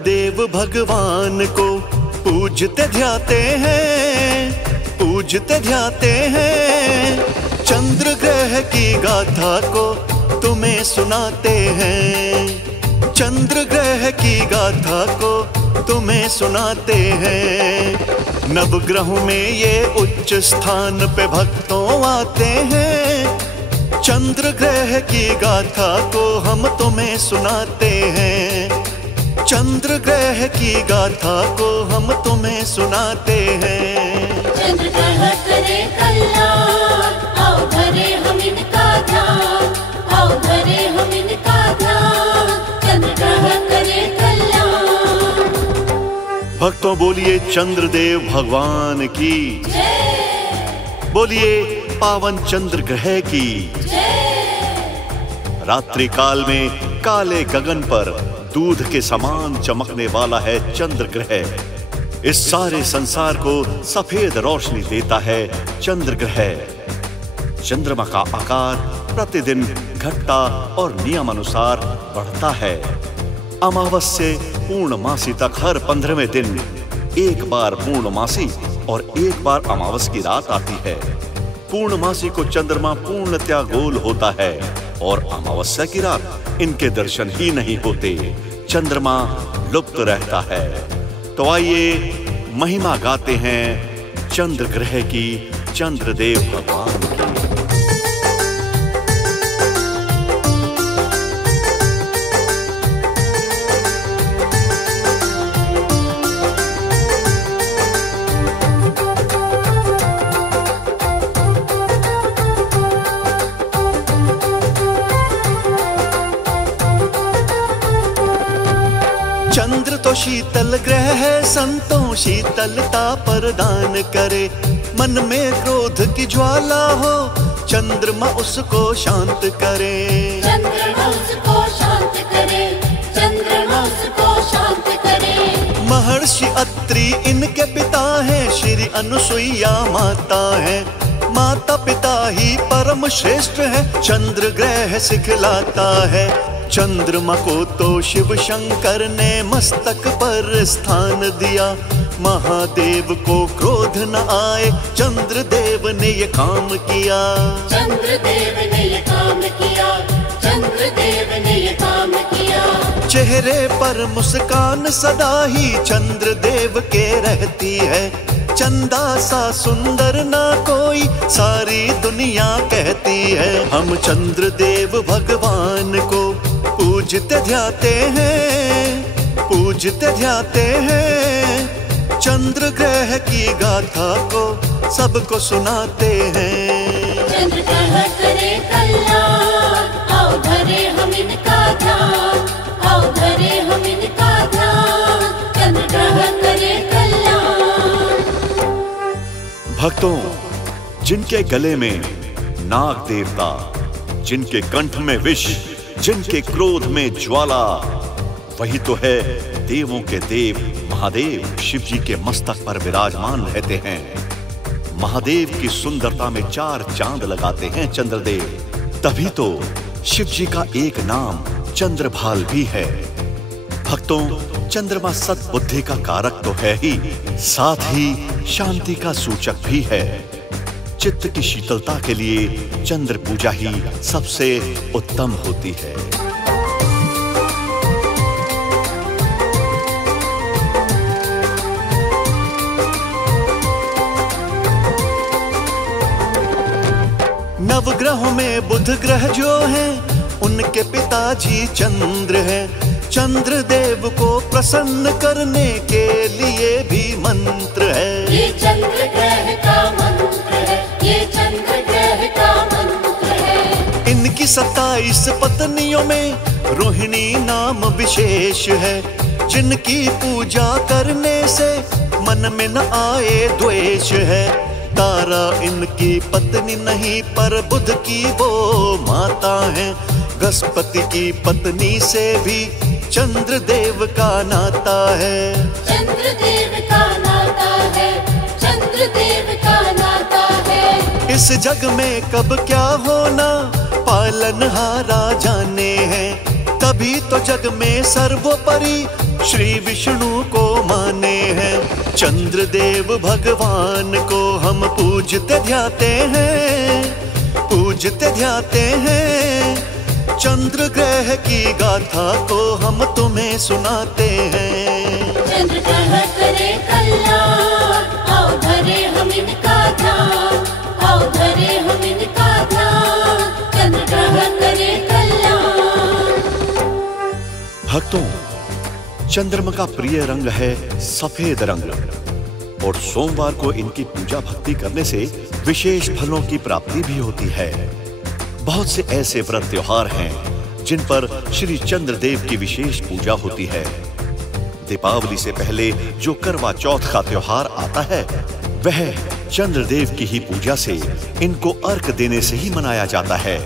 देव भगवान को पूजते ध्याते हैं, पूजते ध्याते हैं। चंद्र ग्रह की गाथा को तुम्हें सुनाते हैं, चंद्र ग्रह की गाथा को तुम्हें सुनाते हैं। नवग्रहों में ये उच्च स्थान पे भक्तों आते हैं। चंद्र ग्रह की गाथा को हम तुम्हें सुनाते हैं, चंद्र ग्रह की गाथा को हम तुम्हें सुनाते हैं। चंद्र ग्रह करे कल्याण, आओ धरे हम इनका ध्यान, आओ धरे हम इनका ध्यान। चंद्र ग्रह करे कल्याण। भक्तों बोलिए चंद्रदेव भगवान की जय, बोलिए पावन चंद्र ग्रह की रात्रि काल में काले गगन पर दूध के समान चमकने वाला है चंद्र ग्रह। इस सारे संसार को सफेद रोशनी देता है चंद्र ग्रह। चंद्रमा का आकार प्रतिदिन घटता और नियम अनुसार बढ़ता है। अमावस्या से पूर्णमासी तक हर 15वें दिन एक बार पूर्णमासी और एक बार अमावस्या की रात आती है। पूर्णमासी को चंद्रमा पूर्णतया गोल होता है और अमावस्या की रात इनके दर्शन ही नहीं होते, चंद्रमा लुप्त रहता है। तो आइए महिमा गाते हैं चंद्र ग्रह की, चंद्रदेव भगवान की। चंद्र तो शीतल ग्रह है, संतों शीतलता प्रदान करे। मन में क्रोध की ज्वाला हो, चंद्रमा उसको शांत करे। चंद्रमा उसको शांत करे, चंद्रमा उसको शांत करे। महर्षि अत्रि इनके पिता हैं, श्री अनुसुईया माता है। माता पिता ही परम श्रेष्ठ है, चंद्र ग्रह सिखलाता है। चंद्रमा को तो शिव शंकर ने मस्तक पर स्थान दिया। महादेव को क्रोध न आए, चंद्रदेव ने ये काम किया। चंद्रदेव ने ये काम किया, चंद्रदेव ने ये काम किया। चेहरे पर मुस्कान सदा ही चंद्रदेव के रहती है। चंदा सा सुंदर ना कोई, सारी दुनिया कहती है। हम चंद्रदेव भगवान को पूजते ध्याते हैं, पूजते ध्याते हैं। चंद्र ग्रह की गाथा को सबको सुनाते हैं। चंद्र ग्रह करे कल्याण, आओ धरे हम इनका ध्यान, आओ धरे हम इनका ध्यान। चंद्र ग्रह करे कल्याण। भक्तों, जिनके गले में नाग देवता, जिनके कंठ में विष, जिनके क्रोध में ज्वाला, वही तो है देवों के देव महादेव शिव जी के मस्तक पर विराजमान रहते हैं। महादेव की सुंदरता में 4 चांद लगाते हैं चंद्रदेव। तभी तो शिव जी का एक नाम चंद्रभाल भी है। भक्तों, चंद्रमा सद्बुद्धि का कारक तो है ही, साथ ही शांति का सूचक भी है। चित्त की शीतलता के लिए चंद्र पूजा ही सबसे उत्तम होती है। नवग्रहों में बुध ग्रह जो है, उनके पिताजी चंद्र है। चंद्र देव को प्रसन्न करने के लिए भी मंत्र है। ये चंद्र ग्रह का मंत्र है, ये चंद्र ग्रह का मंत्र है। इनकी 27 पत्नियों में रोहिणी नाम विशेष है। जिनकी पूजा करने से मन में न आए द्वेष है। तारा इनकी पत्नी नहीं, पर बुध की वो माता है। बृहस्पति की पत्नी से भी चंद्रदेव का नाता है। चंद्रदेव का नाता है, चंद्रदेव का नाता है। इस जग में कब क्या होना पालनहारा जाने हैं। तभी तो जग में सर्वोपरि श्री विष्णु को माने हैं। चंद्रदेव भगवान को हम पूजते ध्याते हैं, पूजते ध्याते हैं। चंद्र ग्रह की गाथा को हम तुम्हें सुनाते हैं। चंद्र ग्रह करे कल्याण, आओ धरे हम इनका ध्यान, आओ धरे हम इनका ध्यान। चंद्र ग्रह करे कल्याण। भक्तों, चंद्रमा का प्रिय रंग है सफेद रंग और सोमवार को इनकी पूजा भक्ति करने से विशेष फलों की प्राप्ति भी होती है। बहुत से ऐसे व्रत त्योहार हैं जिन पर श्री चंद्रदेव की विशेष पूजा होती है। दीपावली से पहले जो करवा चौथ का त्योहार आता है वह चंद्रदेव की ही पूजा से, इनको अर्घ देने से ही मनाया जाता है।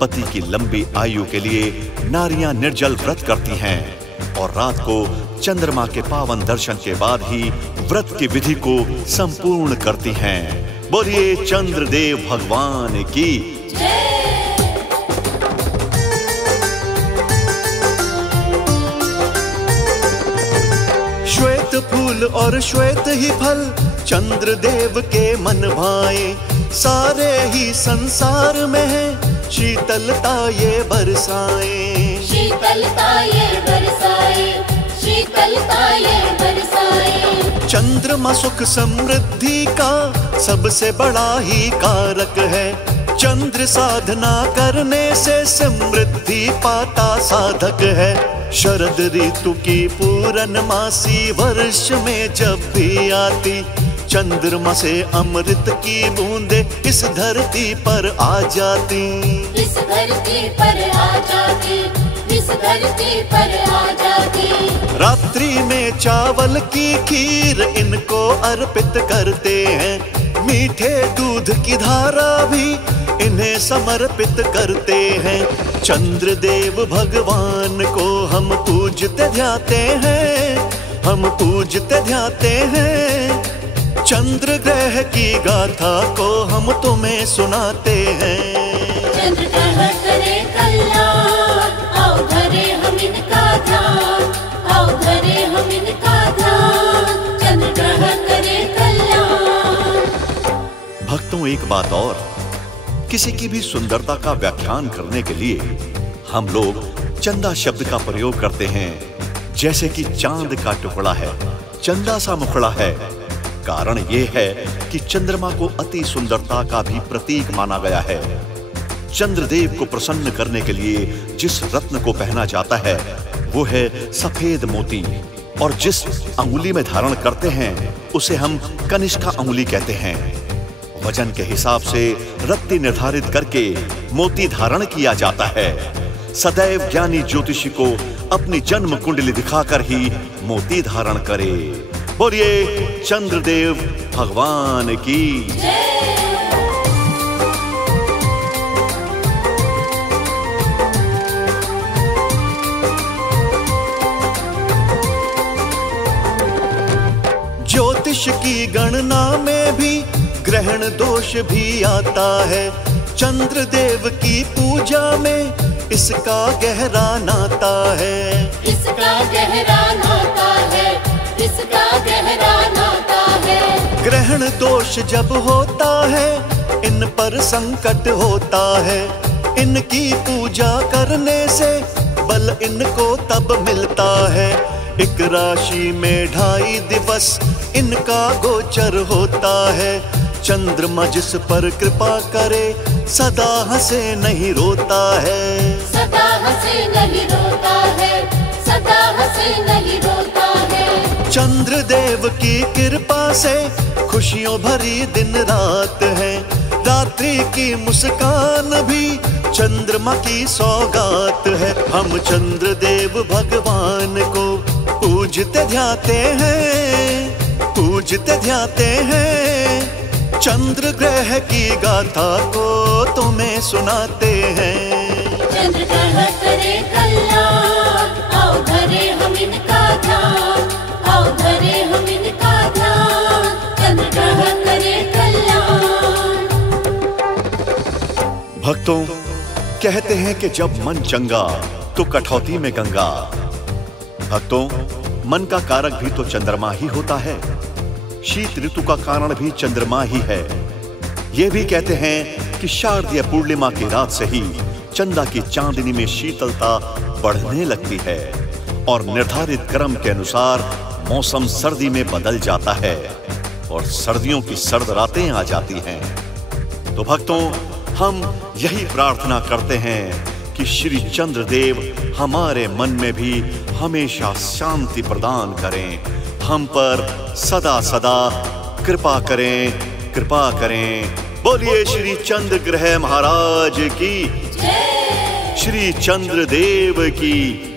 पति की लंबी आयु के लिए नारियां निर्जल व्रत करती हैं और रात को चंद्रमा के पावन दर्शन के बाद ही व्रत की विधि को संपूर्ण करती हैं। बोलिए चंद्रदेव भगवान की जय। श्वेत फूल और श्वेत ही फल चंद्रदेव के मन भाए। सारे ही संसार में है शीतलता ये बरसाए, शीतलता ये बरसाए, शीतलता ये बरसाए। चंद्रमा सुख समृद्धि का सबसे बड़ा ही कारक है। चंद्र साधना करने से समृद्धि पाता साधक है। शरद ऋतु की पूर्णमासी वर्ष में जब भी आती, चंद्रमा से अमृत की बूंदे इस धरती पर आ जाती, इस धरती पर आ जाती, इस धरती पर आ जाती। रात्रि में चावल की खीर इनको अर्पित करते हैं। मीठे दूध की धारा भी इन्हें समर्पित करते हैं। चंद्रदेव भगवान को हम पूजते ध्याते हैं, हम पूजते ध्याते हैं। चंद्र ग्रह की गाथा को हम तुम्हें सुनाते हैं। चंद्र ग्रह करे कल्याण, आओ धरे हम इनका ध्यान, आओ धरे हम इनका ध्यान। चंद्र ग्रह करे कल्याण। भक्तों, एक बात और, किसी की भी सुंदरता का व्याख्यान करने के लिए हम लोग चंदा शब्द का प्रयोग करते हैं। जैसे कि चांद का टुकड़ा है, चंदा सा मुखड़ा है। कारण ये है कि चंद्रमा को अति सुंदरता का भी प्रतीक माना गया है। चंद्रदेव को प्रसन्न करने के लिए जिस रत्न को पहना जाता है वो है सफेद मोती, और जिस अंगुली में धारण करते हैं उसे हम कनिष्का अंगुली कहते हैं। वजन के हिसाब से रत्ती निर्धारित करके मोती धारण किया जाता है। सदैव ज्ञानी ज्योतिषी को अपनी जन्म कुंडली दिखाकर ही मोती धारण करे। बोलिए चंद्रदेव भगवान की जय। ज्योतिष की गणना में भी ग्रहण दोष भी आता है। चंद्रदेव की पूजा में इसका गहरा नाता है, इसका गहरा नाता है, इसका गहरा नाता है। ग्रहण दोष जब होता है इन पर संकट होता है। इनकी पूजा करने से बल इनको तब मिलता है। एक राशि में 2.5 दिवस इनका गोचर होता है। चंद्रमा जिस पर कृपा करे सदा हंसे नहीं रोता है, सदा हंसे नहीं रोता है, सदा हंसे नहीं रोता है। चंद्रदेव की कृपा से खुशियों भरी दिन रात है। रात्रि की मुस्कान भी चंद्रमा की सौगात है। हम चंद्रदेव भगवान को पूजते ध्याते हैं, पूजते ध्याते हैं। चंद्र ग्रह की गाथा को तुम्हें सुनाते हैं। चंद्र ग्रह करे कल्याण, आओ धरे हम इनका ध्यान, आओ धरे हम इनका ध्यान। चंद्र ग्रह करे कल्याण। भक्तों, कहते हैं कि जब मन चंगा तो कठौती में गंगा। भक्तों, मन का कारक भी तो चंद्रमा ही होता है। शीत ऋतु का कारण भी चंद्रमा ही है। यह भी कहते हैं कि शारदीय पूर्णिमा की रात से ही चंदा की चांदनी में शीतलता बढ़ने लगती है और निर्धारित क्रम के अनुसार मौसम सर्दी में बदल जाता है और सर्दियों की सर्द रातें आ जाती हैं। तो भक्तों, हम यही प्रार्थना करते हैं कि श्री चंद्रदेव हमारे मन में भी हमेशा शांति प्रदान करें, हम पर सदा सदा कृपा करें, कृपा करें। बोलिए श्री चंद्र ग्रह महाराज की, श्री चंद्रदेव की